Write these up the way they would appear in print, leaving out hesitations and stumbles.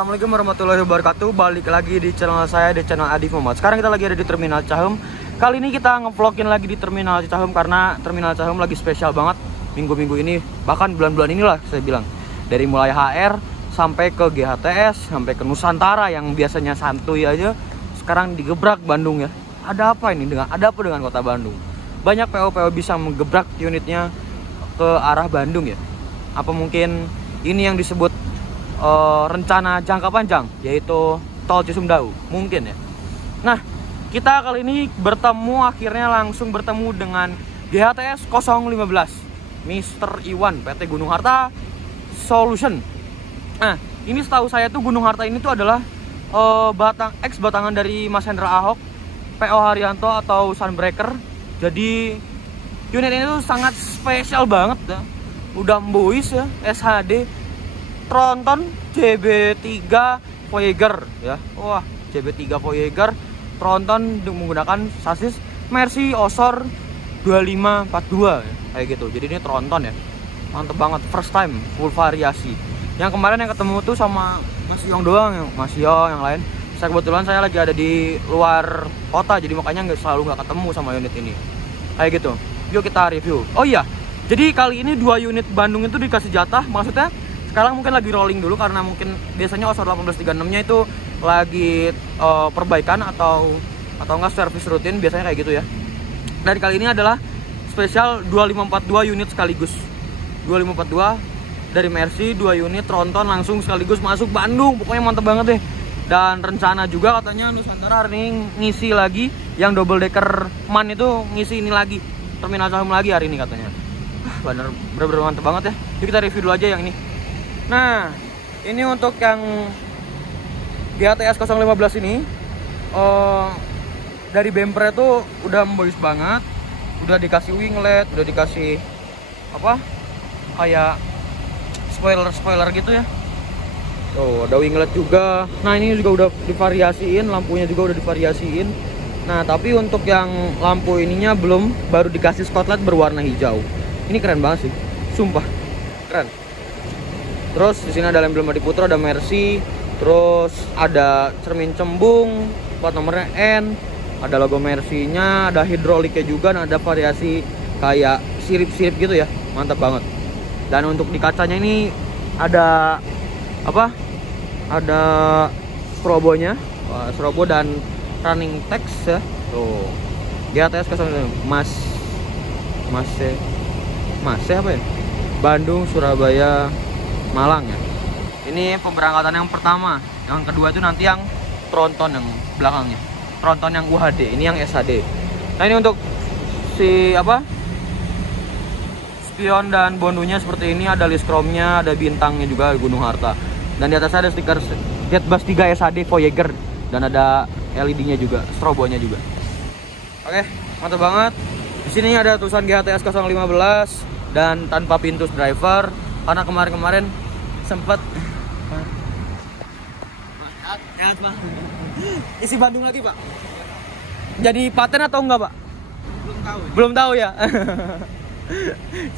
Assalamualaikum warahmatullahi wabarakatuh. Balik lagi di channel saya, di channel Adi Muhammad. Sekarang kita lagi ada di Terminal Cahum. Kali ini kita ngevlogin lagi di Terminal Cahum karena Terminal Cahum lagi spesial banget minggu-minggu ini, bahkan bulan-bulan inilah saya bilang. Dari mulai HR sampai ke GHTS, sampai ke Nusantara yang biasanya santuy aja, sekarang digebrak Bandung ya. Ada apa ini ada apa dengan kota Bandung? Banyak PO-PO bisa menggebrak unitnya ke arah Bandung ya. Apa mungkin ini yang disebut rencana jangka panjang, yaitu tol Cisumdawu mungkin ya. Nah, kita kali ini akhirnya langsung bertemu dengan GHTS 015 Mr. Iwan PT Gunung Harta Solution. Nah, ini setahu saya tuh Gunung Harta ini tuh adalah batangan dari Mas Hendra Ahok, PO Haryanto atau Sunbreaker. Jadi unit ini tuh sangat spesial banget ya. Udah mbuis ya, SHD tronton JB3 Voyager ya. Wah, JB3 Voyager tronton menggunakan sasis Mercy Osor 2542 ya, kayak gitu. Jadi ini tronton ya. Mantep banget, first time full variasi. Yang kemarin yang ketemu tuh sama Mas Yong doang, Mas Yong, yang lain. Saya kebetulan saya lagi ada di luar kota, jadi makanya selalu nggak ketemu sama unit ini. Kayak gitu. Yuk kita review. Oh iya, jadi kali ini 2 unit Bandung itu dikasih jatah. Maksudnya sekarang mungkin lagi rolling dulu karena mungkin biasanya Osor 1836-nya itu lagi perbaikan atau enggak servis rutin, biasanya kayak gitu ya. Dan kali ini adalah spesial 2542 unit sekaligus. 2542 dari Mercy, 2 unit tronton langsung sekaligus masuk Bandung. Pokoknya mantep banget deh. Dan rencana juga katanya Nusantara hari ini ngisi lagi yang double decker MAN itu, ngisi ini lagi, Terminal Cahum lagi hari ini katanya. Bener-bener mantep banget ya. Jadi kita review dulu aja yang ini. Nah, ini untuk yang GHTS 015 ini dari bumper itu udah membois banget, udah dikasih winglet, udah dikasih apa kayak spoiler gitu ya. Tuh ada winglet juga. Nah, ini juga udah divariasiin, lampunya juga udah divariasiin. Nah, tapi untuk yang lampu ininya belum, baru dikasih spotlight berwarna hijau. Ini keren banget sih, sumpah keren. Terus di sini ada lem Madi Putra, ada Mercy, terus ada cermin cembung, plat nomornya N, ada logo Mercy-nya, ada hidroliknya juga, dan ada variasi kayak sirip-sirip gitu ya, mantap banget. Dan untuk di kacanya ini ada apa? Ada strobonya, strobo dan running text ya. Tuh, GHTS Mas apa ya? Bandung, Surabaya, Malang ya. Ini pemberangkatan yang pertama. Yang kedua itu nanti yang tronton yang belakangnya. Tronton yang UHD, ini yang SHD. Nah, ini untuk si apa? Spion dan bondunya seperti ini, ada list chrome-nya, ada bintangnya juga Gunung Harta. Dan di atasnya ada stiker Jetbus 3 SHD Voyager dan ada LED-nya juga, strobonya juga. Oke, mantap banget. Di sini ada tulisan GHTS 015 dan tanpa pintu driver. Karena kemarin sempet isi Bandung lagi, Pak. Jadi paten atau enggak, Pak? Belum tahu ya.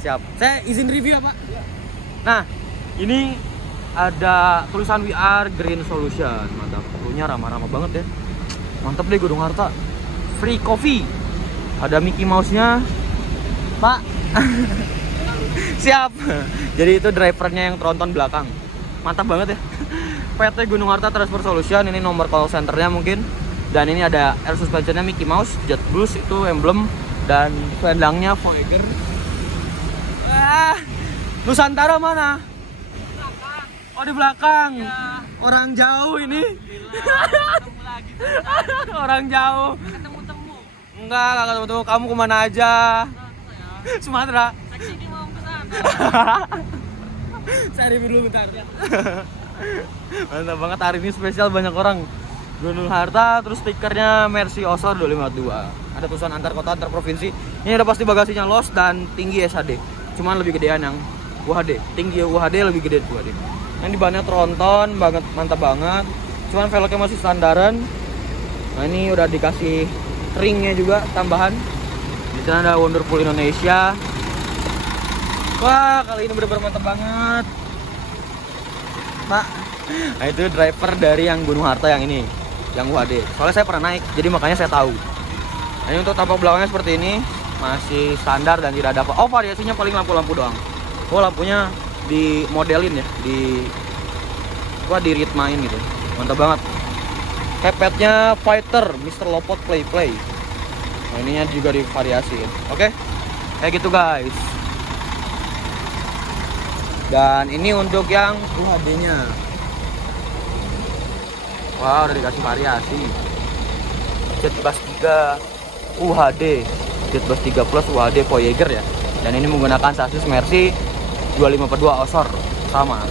Siap. Saya izin review ya, Pak. Nah, ini ada tulisan WR Green Solution. Mantap. Punya ramah-ramah banget ya. Mantap deh Gunung Harta. Free coffee. Ada Mickey Mouse-nya. Pak. Siap. Jadi itu drivernya yang tronton belakang. Mantap banget ya. PT Gunung Harta Transport Solution, ini nomor call centernya mungkin. Dan ini ada air suspensionnya Mickey Mouse, Jet Blues itu emblem, dan selendangnya Voyager. Nusantara mana? Oh, di belakang. Ya. Orang jauh ini. Orang jauh. Ketemu-temu. Enggak ketemu-temu. Kamu kemana aja? Sumatera. Seksi di mau ke sana. Saya review dulu bentar ya. Mantap banget, hari ini spesial, banyak orang. Gunung Harta, terus stikernya Mercy Osor 252. Ada tulisan antar kota, antar provinsi. Ini udah pasti bagasinya los dan tinggi SHD. Cuman lebih gedean yang UHD. Tinggi UHD lebih gede UHD. Yang di bannya tronton banget, mantap banget. Cuman velgnya masih standaran. Nah, ini udah dikasih ringnya juga tambahan. Di sana ada Wonderful Indonesia. Wah, kali ini bener-bener mantap banget. Pak, Nah itu driver dari yang Gunung Harta yang ini, yang UHD. Soalnya saya pernah naik, jadi makanya saya tahu. Nah, ini untuk tampak belakangnya seperti ini, masih standar dan tidak ada apa. Oh, variasinya paling lampu-lampu doang. Oh, lampunya di modelin ya, di ritmain gitu. Mantap banget. Headpadnya Fighter, Mr. Lopot Play. Nah, ininya juga divariasiin. Oke, kayak gitu guys. Dan ini untuk yang UHD-nya. Wow, udah dikasih variasi. Jet Bass 3 UHD, Jet Bass 3 Plus UHD Voyager ya. Dan ini menggunakan sasis Mercy 252 Osor sama.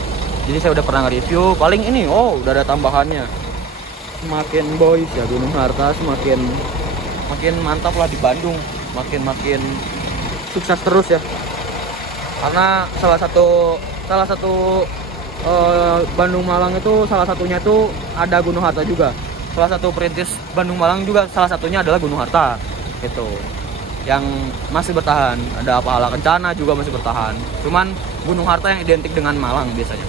Jadi saya udah pernah nge-review. Paling ini, oh udah ada tambahannya. Semakin boys ya Gunung Harta, semakin mantap lah di Bandung. Makin sukses terus ya. Karena salah satu Bandung Malang itu salah satunya itu ada Gunung Harta juga. Salah satu perintis Bandung Malang juga salah satunya adalah Gunung Harta. Itu yang masih bertahan. Ada Pahala Kencana juga masih bertahan. Cuman Gunung Harta yang identik dengan Malang biasanya.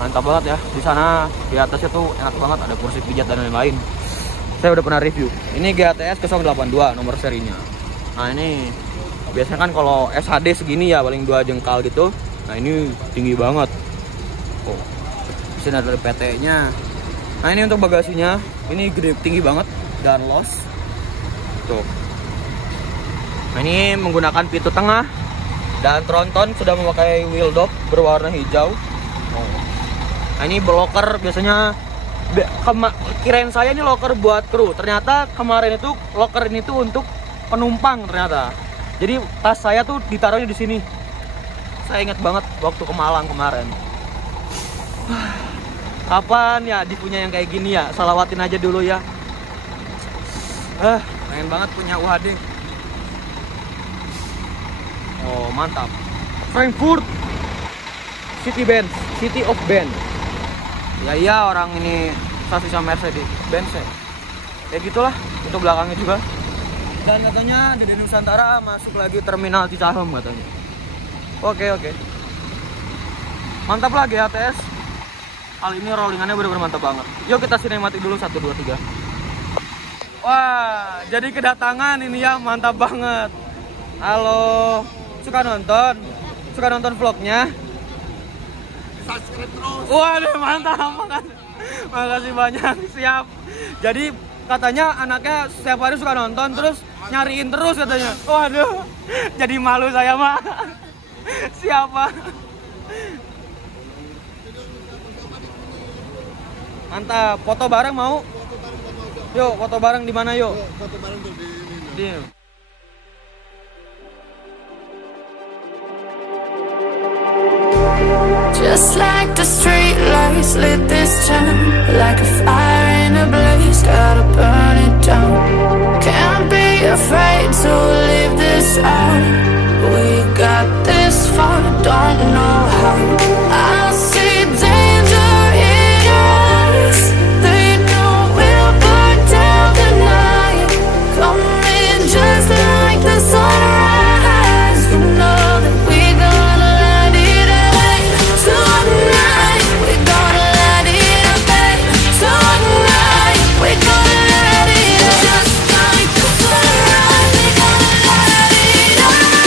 Mantap banget ya. Di sana di atasnya tuh enak banget, ada kursi pijat dan lain-lain. Saya udah pernah review. Ini GATS 082 nomor serinya. Nah, ini biasanya kan kalau SHD segini ya paling 2 jengkal gitu. Nah, ini tinggi banget. Oh. Di sini ada PT-nya. Nah, ini untuk bagasinya. Ini gede, tinggi banget dan los. Tuh. Nah, ini menggunakan pintu tengah dan tronton sudah memakai wheel dop berwarna hijau. Oh. Nah, ini locker biasanya kirain saya ini locker buat kru. Ternyata kemarin itu locker ini tuh untuk penumpang ternyata. Jadi tas saya tuh ditaruhnya di sini. Saya ingat banget waktu ke Malang kemarin. Kapan ya dipunya yang kayak gini ya? Salawatin aja dulu ya. Pengen banget punya UHD. Oh, mantap. Frankfurt City of Bend. Ya iya, orang ini sasisnya Mercedes Benz ya. Kayak gitulah untuk belakangnya juga. Dan katanya di Nusantara masuk lagi terminal Cicahem katanya. Oke. Mantap lah GATS. Kali ini rollingannya bener-bener mantap banget. Yuk kita sinematik dulu 1, 2, 3. Wah, jadi kedatangan ini ya, mantap banget. Halo, suka nonton vlognya? Subscribe terus. Waduh, mantap. Makasih banyak, siap. Jadi katanya anaknya setiap hari suka nonton, terus nyariin terus katanya. Waduh, jadi malu saya mah. Siapa? Mantap, foto bareng mau? Yuk, foto bareng di mana yuk? Foto bareng tuh di ini. Just like the street lights lit this town, like a fire in a blaze, gotta burn it down. Can't be afraid to leave this out. We got this far, don't know how. I see danger in us. They know we'll burn down the night. Coming just like the sunrise. You know that we gonna light it up. Tonight, we gonna light it up. Tonight, we gonna light it up. Just like the sunrise, we gonna light it up.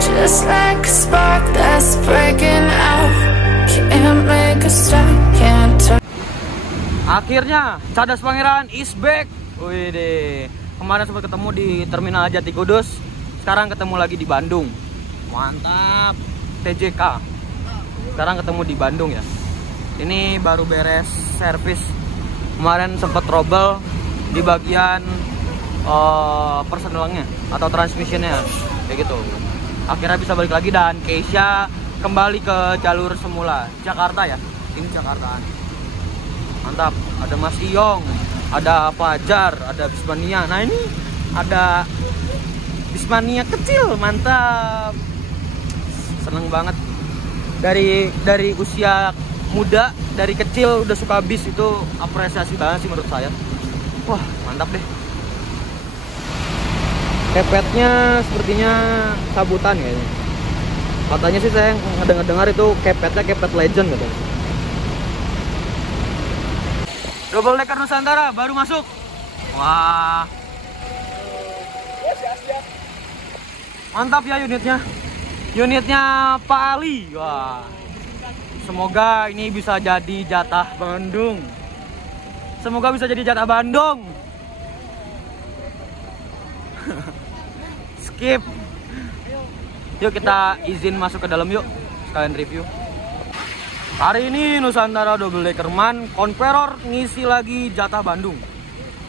Just like a spark that's breaking out. Can't make a stop, can't turn. Akhirnya Cadas Pangeran is back. Wih deh. Kemarin sempat ketemu di Terminal Jati Kudus. Sekarang ketemu lagi di Bandung. Mantap. TJK. Sekarang ketemu di Bandung ya. Ini baru beres servis kemarin sempat trouble di bagian persendelangnya atau transmissionnya kayak gitu. Akhirnya bisa balik lagi dan Keisha kembali ke jalur semula. Jakarta ya, ini Jakartaan. Mantap. Ada Mas Iyong, ada Fajar, ada Bismania. Nah ini ada Bismania kecil, mantap. Seneng banget. Dari usia muda, dari kecil udah suka bis, itu apresiasi banget sih menurut saya. Wah mantap deh. Kepetnya sepertinya sabutan kayaknya. Katanya sih saya ngedengar itu kepetnya kepet legend katanya. Double decker Nusantara baru masuk. Wah. Mantap ya unitnya. Unitnya Pak Ali. Wah. Semoga ini bisa jadi jatah Bandung. Semoga bisa jadi jatah Bandung. Skip. Yuk kita izin masuk ke dalam yuk, sekalian review. Hari ini Nusantara Double Decker MAN Conqueror ngisi lagi jatah Bandung.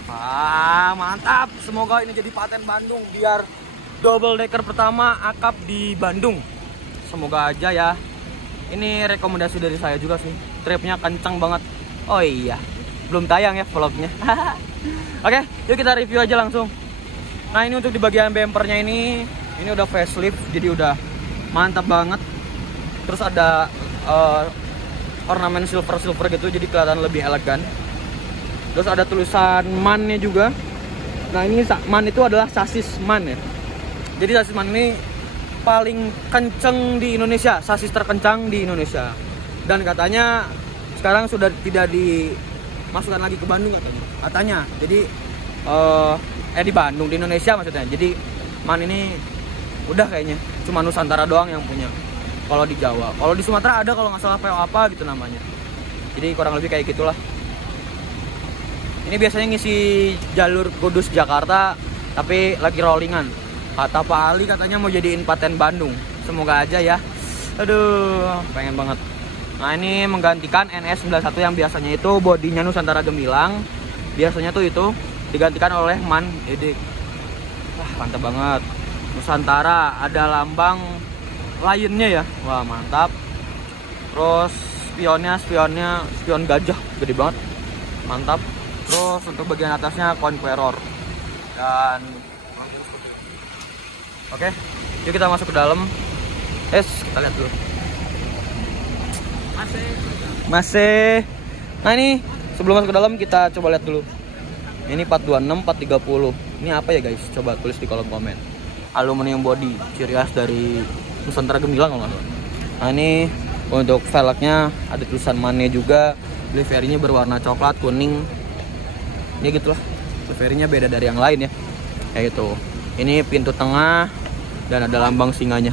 Wah mantap, semoga ini jadi paten Bandung biar Double Decker pertama akap di Bandung. Semoga aja ya. Ini rekomendasi dari saya juga sih, tripnya kencang banget. Oh iya, belum tayang ya vlognya. Oke, yuk kita review aja langsung. Nah ini untuk di bagian bumpernya ini udah facelift, jadi udah mantap banget. Terus ada ornamen silver gitu, jadi kelihatan lebih elegan. Terus ada tulisan MAN-nya juga. Nah ini MAN itu adalah sasis MAN ya. Jadi sasis MAN ini paling kenceng di Indonesia, sasis terkencang di Indonesia. Dan katanya sekarang sudah tidak dimasukkan lagi ke Bandung katanya. Jadi di Bandung, di Indonesia maksudnya. Jadi MAN ini udah kayaknya cuma Nusantara doang yang punya. Kalau di Jawa, kalau di Sumatera ada kalau nggak salah PO apa gitu namanya. Jadi kurang lebih kayak gitulah. Ini biasanya ngisi jalur Kudus Jakarta, tapi lagi rollingan. Kata Pak Ali katanya mau jadiin paten Bandung. Semoga aja ya. Aduh, pengen banget. Nah ini menggantikan NS91 yang biasanya itu bodinya Nusantara Gemilang. Biasanya tuh itu digantikan oleh MAN Edik. Wah mantap banget. Nusantara ada lambang lainnya ya. Wah mantap. Terus spion gajah gede banget. Mantap. Terus untuk bagian atasnya Conqueror. Dan oke, yuk kita masuk ke dalam. Kita lihat dulu. Masih. Nah ini sebelum masuk ke dalam kita coba lihat dulu. Ini 426, 430. Ini apa ya guys? Coba tulis di kolom komen. Aluminium body, ciri khas dari Nusantara Gemilang kalau nggak salah. Nah ini untuk velgnya ada tulisan MAN-nya juga. Livery-nya berwarna coklat, kuning. Ya gitulah. Livery-nya beda dari yang lain ya. Kayak gitu. Ini pintu tengah dan ada lambang singanya.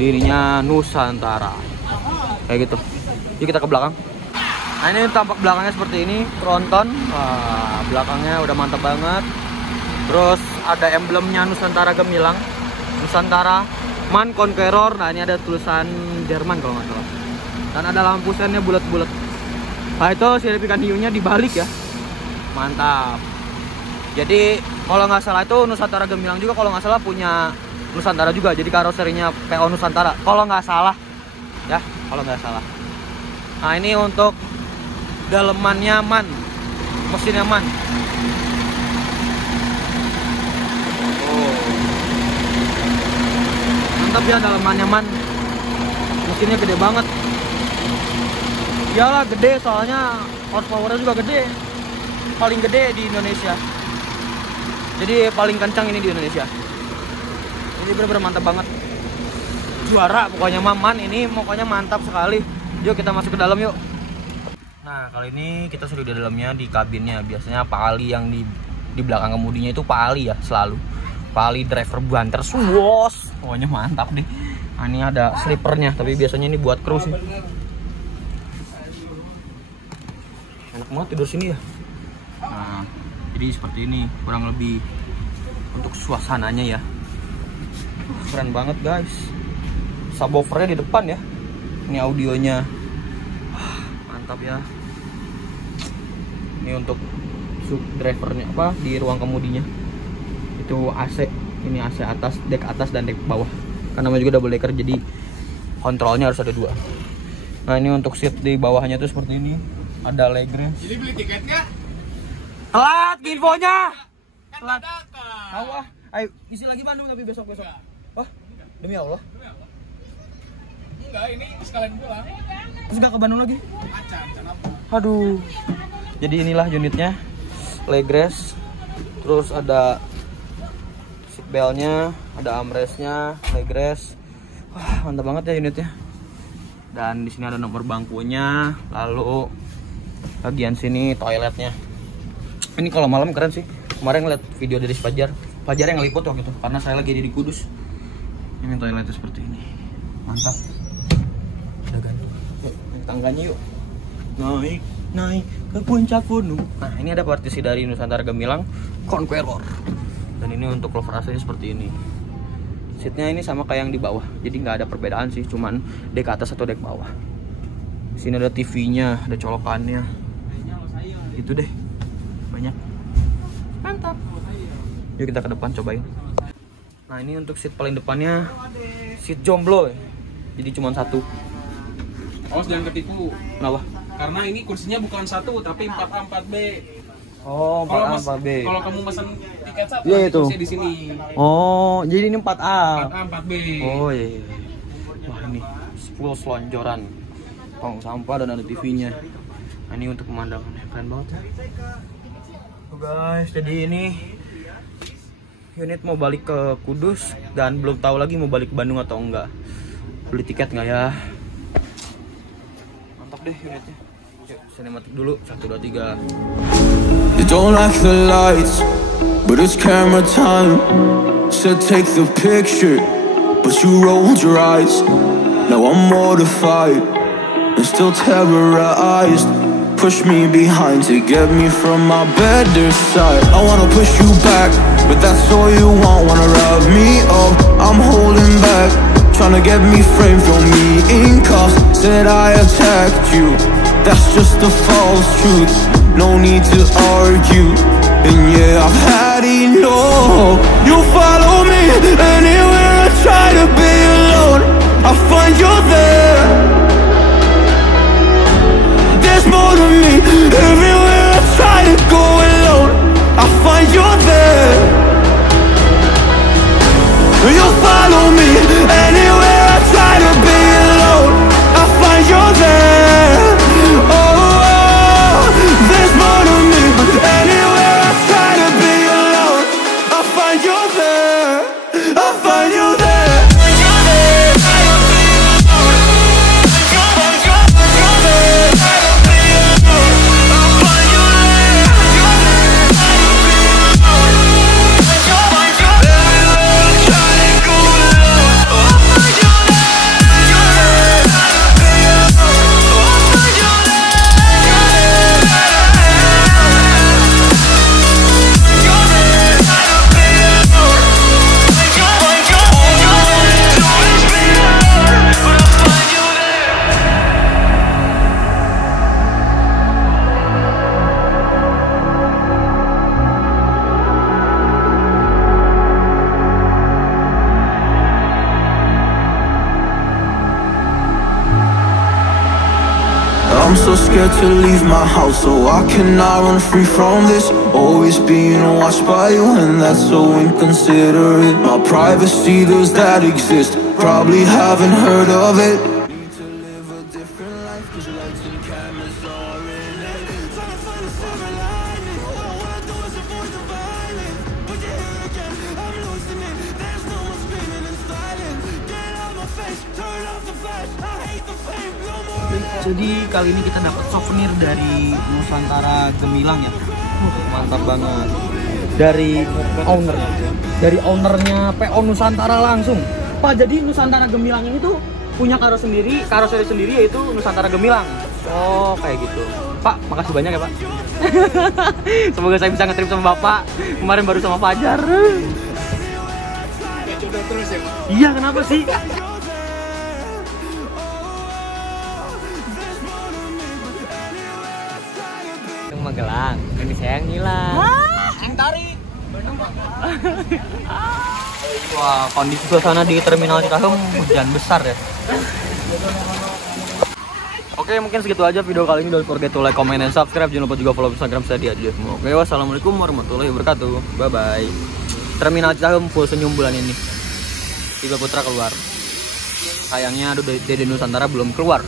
Dirinya Nusantara. Kayak gitu. Yuk kita ke belakang. Nah ini tampak belakangnya seperti ini, tronton. Wah, belakangnya udah mantap banget. Terus ada emblemnya Nusantara Gemilang, Nusantara MAN Conqueror. Nah ini ada tulisan Jerman kalau nggak salah. Dan ada lampu sennya bulat-bulat. Nah itu sirip ikan hiunya dibalik ya. Mantap. Jadi kalau nggak salah itu Nusantara Gemilang juga kalau nggak salah punya Nusantara juga. Jadi karoserinya PO Nusantara. Kalau nggak salah ya, kalau nggak salah. Nah ini untuk dalemannya MAN, mesinnya MAN. Oh. Mantap ya dalemannya MAN. Mesinnya gede banget. Iyalah gede soalnya horsepower-nya juga gede. Paling gede di Indonesia. Jadi paling kencang ini di Indonesia. Ini bener-bener mantap banget. Juara pokoknya MAN ini pokoknya mantap sekali. Yuk kita masuk ke dalam yuk. Nah kali ini kita sudah di dalamnya, di kabinnya. Biasanya Pak Ali yang di belakang kemudinya itu Pak Ali ya selalu. Pak Ali driver banter suwos. Pokoknya mantap nih. Nah ini ada slippernya, tapi biasanya ini buat kru sih. Enak banget tidur sini ya. Nah jadi seperti ini kurang lebih untuk suasananya ya. Keren banget guys. Subwoofernya di depan ya. Ini audionya mantap ya. Ini untuk sub drivernya apa di ruang kemudinya. Itu AC. Ini AC atas, dek atas dan dek bawah. Karena namanya juga double decker jadi kontrolnya harus ada 2. Nah, ini untuk seat di bawahnya tuh seperti ini. Ada leg rest. Jadi beli tiket nggak? Telat infonya. Kan Telat. dadakan. Tahu ah. Ayo isi lagi Bandung tapi besok. Wah, demi Allah. Enggak, ini sekalian pulang. Terus gak ke Bandung lagi? Macan apa? Aduh. Jadi inilah unitnya. Leg rest. Terus ada seat beltnya, ada armrestnya, leg rest. Wah, mantap banget ya unitnya. Dan di sini ada nomor bangkunya, lalu bagian sini toiletnya. Ini kalau malam keren sih. Kemarin ngeliat video dari Fajar yang ngeliput waktu itu, karena saya lagi di Kudus. Ini toiletnya seperti ini, mantap. Udah ganti. Yuk, naik tangganya yuk. Naik ke puncak gunung. Nah, ini ada partisi dari Nusantara Gemilang Conqueror. Dan ini untuk lover AC-nya seperti ini. Seatnya ini sama kayak yang di bawah, jadi nggak ada perbedaan sih, cuman dek atas atau dek bawah. Di sini ada TV-nya, ada colokannya. Itu deh, banyak. Mantap. Yuk kita ke depan cobain. Nah, ini untuk seat paling depannya, seat jomblo ya. Jadi cuma 1. Awas jangan ketipu. Kenapa? Karena ini kursinya bukan 1 tapi 4A 4B. Oh, 4A 4B. Kalau kamu pesan tiket 1, Iya, itu. kursinya di sini. Oh, jadi ini 4A. 4A 4B. Oh iya. Wah, ini full selonjoran. Tong sampah dan ada TV-nya. Nah, ini untuk pemandangannya keren banget ya. Tuh guys, jadi ini unit mau balik ke Kudus dan belum tahu lagi mau balik ke Bandung atau enggak. Beli tiket nggak ya? Mantap deh unitnya. Yuk, sinematik dulu. 1, 2, 3. You don't like the lights, but it's camera time. Said take the picture, but you rolled your eyes. Now I'm mortified and still terrorized. Push me behind to get me from my better side. I wanna push you back, but that's all you want. Wanna wrap me up, I'm holding back. Tryna get me framed, throw me in cuffs. Said I attacked you, that's just a false truth. No need to argue, and yeah, I've had enough. You follow me anywhere I try to be alone, I find you there. There's more to me, everywhere I try to go alone, I find you there. You follow me anywhere I try to be alone, I find you there. Oh, there's more to me, anywhere I try to be alone, I find you there. I find you there. I'm so scared to leave my house, so I cannot run free from this. Always being watched by you, and that's so inconsiderate. My privacy, does that exist? Probably haven't heard of it. Need to live a different life, 'cause lights and cameras are in it. Trying to find a silver lining. All I do is avoid the violence. But you're here again, I'm losing it. There's no more screaming in silence. Get out my face, turn off the flash. I hate the fame, no more. Jadi kali ini kita dapat souvenir dari Nusantara Gemilang ya. Mantap banget. Dari ownernya PO Nusantara langsung. Pak, jadi Nusantara Gemilang ini tuh punya karoseri sendiri yaitu Nusantara Gemilang. Oh, kayak gitu. Pak, makasih banyak ya, Pak. Semoga saya bisa ngetrip sama Bapak. Kemarin baru sama Fajar. Coba terus ya, Pak. Iya, kenapa sih? gelang. Ini saya yang hilang. Yang tarik. Wah, kondisi suasana di Terminal Cicahem hujan besar ya. Oke, mungkin segitu aja video kali ini. Don't forget to like, comment, and subscribe. Jangan lupa juga follow Instagram saya di @jefmo. Oke, wassalamualaikum warahmatullahi wabarakatuh. Bye bye. Terminal Cicahem full senyum bulan ini. Tiba Putra keluar. Sayangnya aduh Dede Nusantara belum keluar.